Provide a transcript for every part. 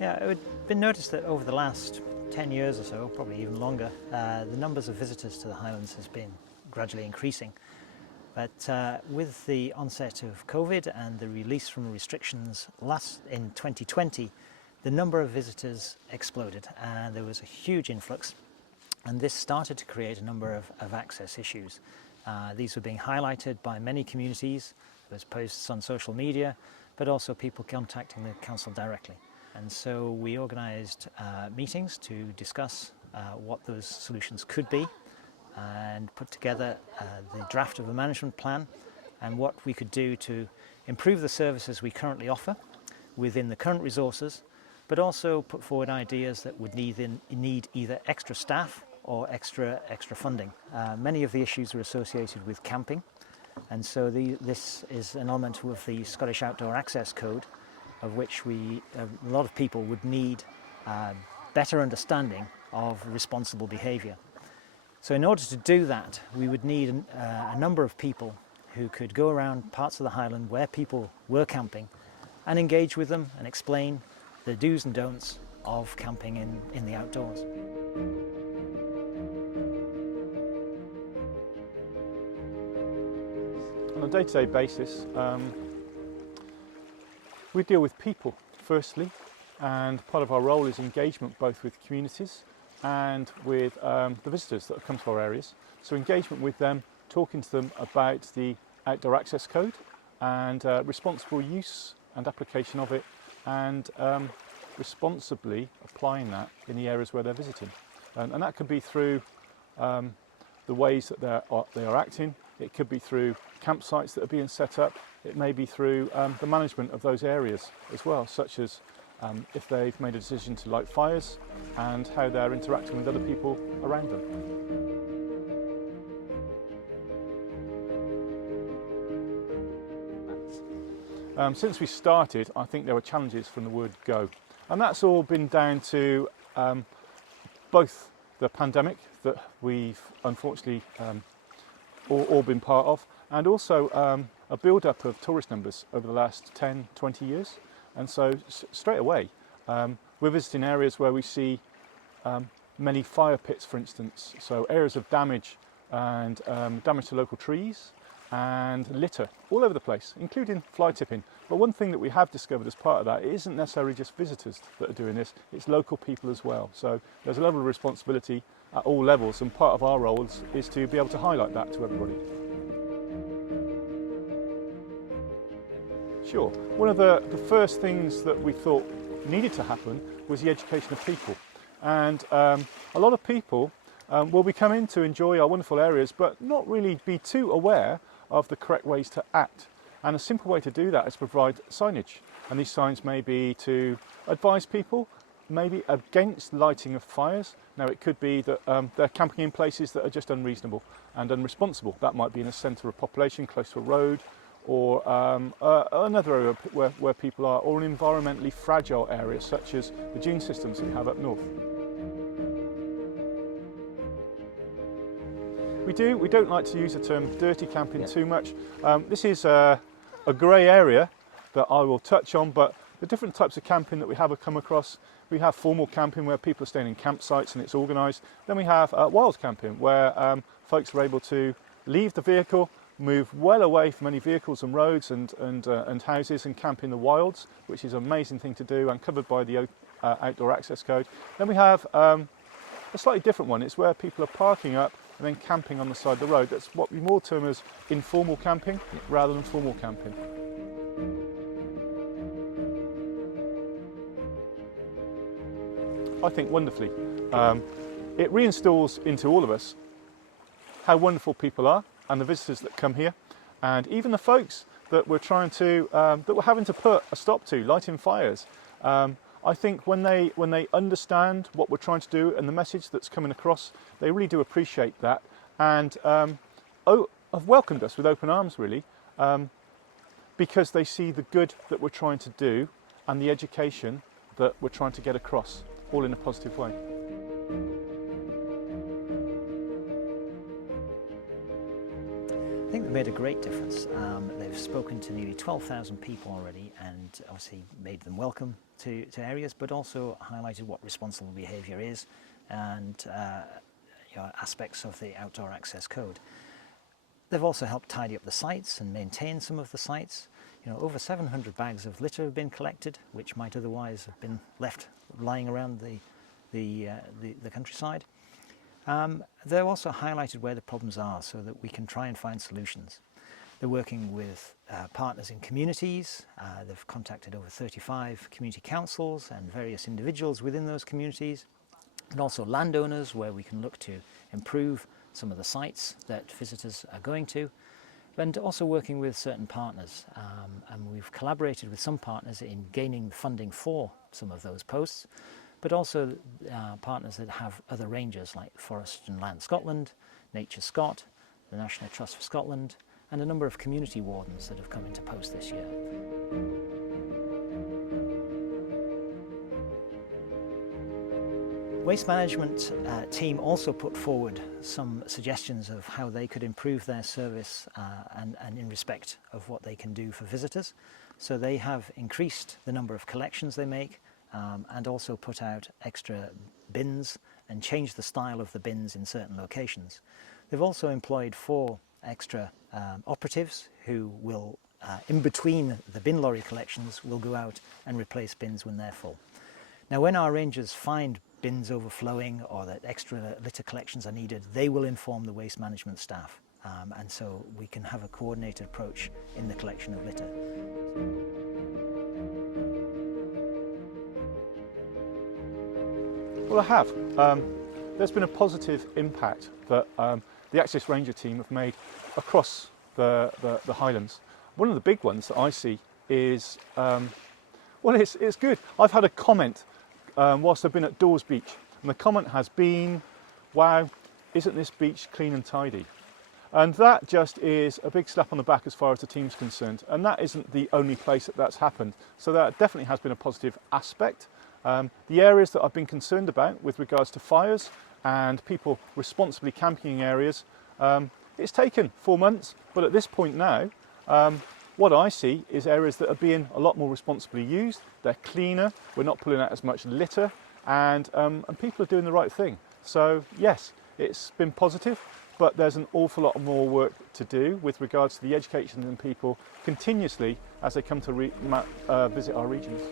Yeah, it's been noticed that over the last 10 years or so, probably even longer, the numbers of visitors to the Highlands has been gradually increasing. But with the onset of COVID and the release from restrictions in 2020, the number of visitors exploded and there was a huge influx, and this started to create a number of access issues. These were being highlighted by many communities. There was posts on social media, but also people contacting the council directly. And so we organised meetings to discuss what those solutions could be and put together the draft of a management plan and what we could do to improve the services we currently offer within the current resources, but also put forward ideas that would need either extra staff or extra funding. Many of the issues are associated with camping, and so this is an element of the Scottish Outdoor Access Code, of which a lot of people would need better understanding of responsible behaviour. So in order to do that, we would need a number of people who could go around parts of the Highland where people were camping and engage with them and explain the do's and don'ts of camping in the outdoors. On a day-to-day basis, we deal with people firstly, and part of our role is engagement both with communities and with the visitors that have come to our areas. So engagement with them, talking to them about the Outdoor Access Code and responsible use and application of it, and responsibly applying that in the areas where they're visiting. And that could be through the ways that they are acting. It could be through campsites that are being set up. It may be through the management of those areas as well, such as if they've made a decision to light fires and how they're interacting with other people around them. Since we started, I think there were challenges from the word go, and that's all been down to both the pandemic that we've unfortunately all been part of, and also a build-up of tourist numbers over the last 10, 20 years. And so straight away, we're visiting areas where we see many fire pits, for instance, so areas of damage and damage to local trees and litter all over the place, including fly tipping. But one thing that we have discovered as part of that, it isn't necessarily just visitors that are doing this, it's local people as well. So there's a level of responsibility at all levels, and part of our role is to be able to highlight that to everybody. Sure. One of the first things that we thought needed to happen was the education of people. And a lot of people will be coming to enjoy our wonderful areas, but not really be too aware of the correct ways to act. And a simple way to do that is provide signage. And these signs may be to advise people, maybe against lighting of fires. Now it could be that they're camping in places that are just unreasonable and unresponsible. That might be in a centre of population, close to a road, or another area where people are, or an environmentally fragile area such as the dune systems that we have up north. We don't like to use the term dirty camping too much. This is a grey area that I will touch on, but the different types of camping that we have come across, we have formal camping where people are staying in campsites and it's organised. Then we have wild camping where folks are able to leave the vehicle, move well away from any vehicles and roads and houses, and camp in the wilds, which is an amazing thing to do and covered by the Outdoor Access Code. Then we have a slightly different one. It's where people are parking up and then camping on the side of the road. That's what we more term as informal camping rather than formal camping. I think wonderfully. It reinstalls into all of us how wonderful people are, and the visitors that come here, and even the folks that we're trying to, that we're having to put a stop to, lighting fires. I think when they understand what we're trying to do and the message that's coming across, they really do appreciate that, and have welcomed us with open arms really, because they see the good that we're trying to do and the education that we're trying to get across, all in a positive way. I think they've made a great difference. They've spoken to nearly 12,000 people already and obviously made them welcome to areas, but also highlighted what responsible behaviour is and aspects of the Outdoor Access Code. They've also helped tidy up the sites and maintain some of the sites. Over 700 bags of litter have been collected, which might otherwise have been left lying around the countryside. They've also highlighted where the problems are so that we can try and find solutions. They're working with partners in communities. They've contacted over 35 community councils and various individuals within those communities, and also landowners where we can look to improve some of the sites that visitors are going to, and also working with certain partners. And we've collaborated with some partners in gaining funding for some of those posts, but also partners that have other ranges like Forest and Land Scotland, Nature Scot, the National Trust for Scotland, and a number of community wardens that have come into post this year. Waste Management team also put forward some suggestions of how they could improve their service and in respect of what they can do for visitors. So they have increased the number of collections they make and also put out extra bins and changed the style of the bins in certain locations. They've also employed 4 extra operatives who will, in between the bin lorry collections, will go out and replace bins when they're full. Now, when our rangers find bins overflowing or that extra litter collections are needed, they will inform the waste management staff, and so we can have a coordinated approach in the collection of litter. Well, I have. There's been a positive impact that the Access Ranger team have made across the Highlands. One of the big ones that I see is, well, it's good. I've had a comment whilst I've been at Dawes Beach, and the comment has been, wow, isn't this beach clean and tidy? And that just is a big slap on the back as far as the team's concerned, and that isn't the only place that that's happened. So that definitely has been a positive aspect. The areas that I've been concerned about with regards to fires and people responsibly camping in areas, it's taken 4 months, but at this point now, what I see is areas that are being a lot more responsibly used. They're cleaner, we're not pulling out as much litter, and people are doing the right thing. So yes, it's been positive, but there's an awful lot more work to do with regards to the education of people continuously as they come to visit our regions.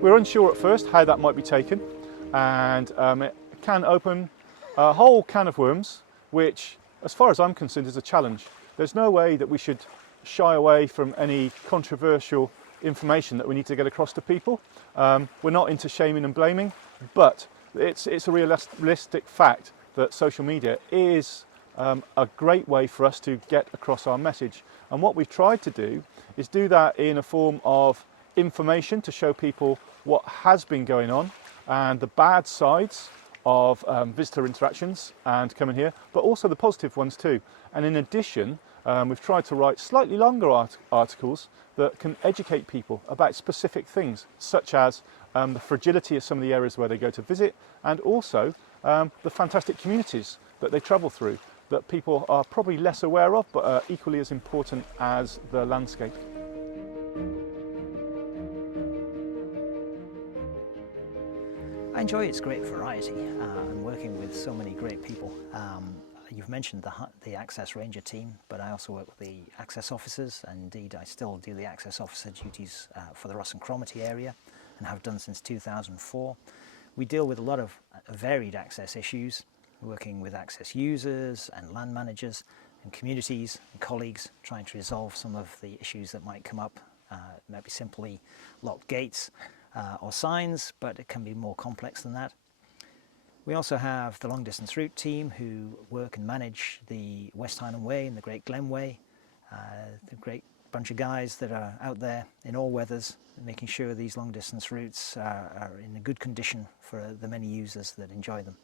We were unsure at first how that might be taken, and it can open a whole can of worms, which, as far as I'm concerned, is a challenge. There's no way that we should shy away from any controversial information that we need to get across to people. We're not into shaming and blaming, but it's a realistic fact that social media is a great way for us to get across our message. And what we've tried to do is do that in a form of information to show people what has been going on and the bad sides of visitor interactions and coming here, but also the positive ones too. And in addition, we've tried to write slightly longer articles that can educate people about specific things, such as the fragility of some of the areas where they go to visit, and also the fantastic communities that they travel through that people are probably less aware of, but are equally as important as the landscape. I enjoy its great variety and working with so many great people. You've mentioned the Access Ranger team, but I also work with the Access officers, and indeed I still do the Access officer duties for the Ross and Cromarty area and have done since 2004. We deal with a lot of varied access issues, working with access users and land managers and communities and colleagues, trying to resolve some of the issues that might come up. Maybe simply locked gates or signs, but it can be more complex than that. We also have the Long Distance Route team who work and manage the West Highland Way and the Great Glen Way. The great bunch of guys that are out there in all weathers, making sure these long distance routes are in a good condition for the many users that enjoy them.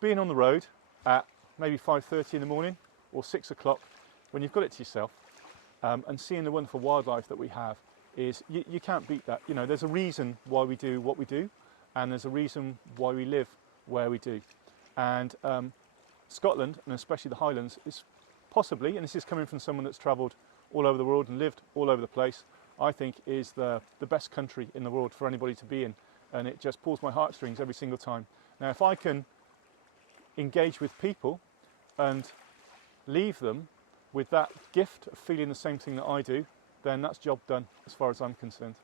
Being on the road at maybe 5:30 in the morning or 6 o'clock, when you've got it to yourself, and seeing the wonderful wildlife that we have, is you can't beat that. You know, there's a reason why we do what we do, and there's a reason why we live where we do. And Scotland, and especially the Highlands, is possibly, and this is coming from someone that's travelled all over the world and lived all over the place, I think is the best country in the world for anybody to be in. And it just pulls my heartstrings every single time. Now, if I can engage with people and leave them with that gift of feeling the same thing that I do, then that's job done as far as I'm concerned.